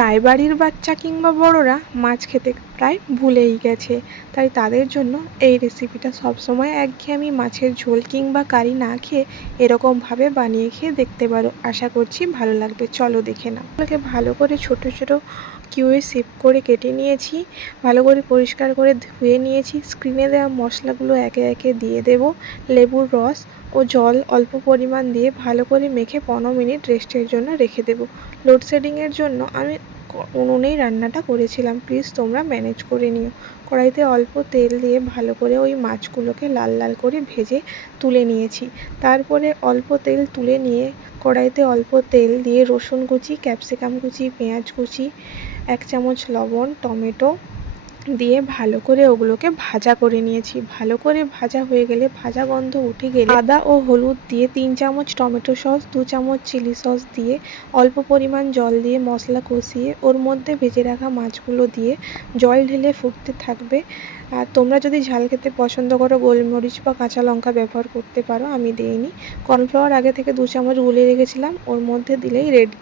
প্রায় বাড়ির বাচ্চা কিংবা বড়রা মাছ খেতে প্রায় ভুলেই গেছে। তাই তাদের জন্য এই রেসিপিটা সবসময় একঘেয়েমি মাছের ঝোল কিংবা কারি না খেয়ে এরকমভাবে বানিয়ে খেয়ে দেখতে পারো। আশা করছি ভালো লাগবে। চলো দেখে নাও। এগুলোকে ভালো করে ছোট ছোট কিউয়ে সেভ করে কেটে নিয়েছি। ভালো করে পরিষ্কার করে ধুয়ে নিয়েছি। স্ক্রিনে দেওয়া মশলাগুলো একে একে দিয়ে দেব। লেবুর রস ও জল অল্প পরিমাণ দিয়ে ভালো করে মেখে পনেরো মিনিট রেস্টের জন্য রেখে দেবো। লোডশেডিংয়ের জন্য আমি উনুনেই রান্নাটা করেছিলাম। প্লিজ তোমরা ম্যানেজ করে নিও। কড়াইতে অল্প তেল দিয়ে ভালো করে ওই মাছগুলোকে লাল লাল করে ভেজে তুলে নিয়েছি। তারপরে অল্প তেল তুলে নিয়ে কড়াইতে অল্প তেল দিয়ে রসুন কুচি, ক্যাপসিকাম কুচি, পেঁয়াজ কুচি, এক চামচ লবণ, টমেটো দিয়ে ভালো করে ওগুলোকে ভাজা করে নিয়েছি। ভালো করে ভাজা হয়ে গেলে ভাজা গন্ধ উঠে গেলে আদা ও হলুদ দিয়ে তিন চামচ টমেটো সস, দু চামচ চিলি সস দিয়ে অল্প পরিমাণ জল দিয়ে মশলা কষিয়ে ওর মধ্যে ভেজে রাখা মাছগুলো দিয়ে জল ঢেলে ফুটতে থাকবে। আর তোমরা যদি ঝাল খেতে পছন্দ করো, গোলমরিচ বা কাঁচা লঙ্কা ব্যবহার করতে পারো, আমি দিইনি। কর্নফ্লাওয়ার আগে থেকে দু চামচ গুলিয়ে রেখেছিলাম, ওর মধ্যে দিলেই রেডি।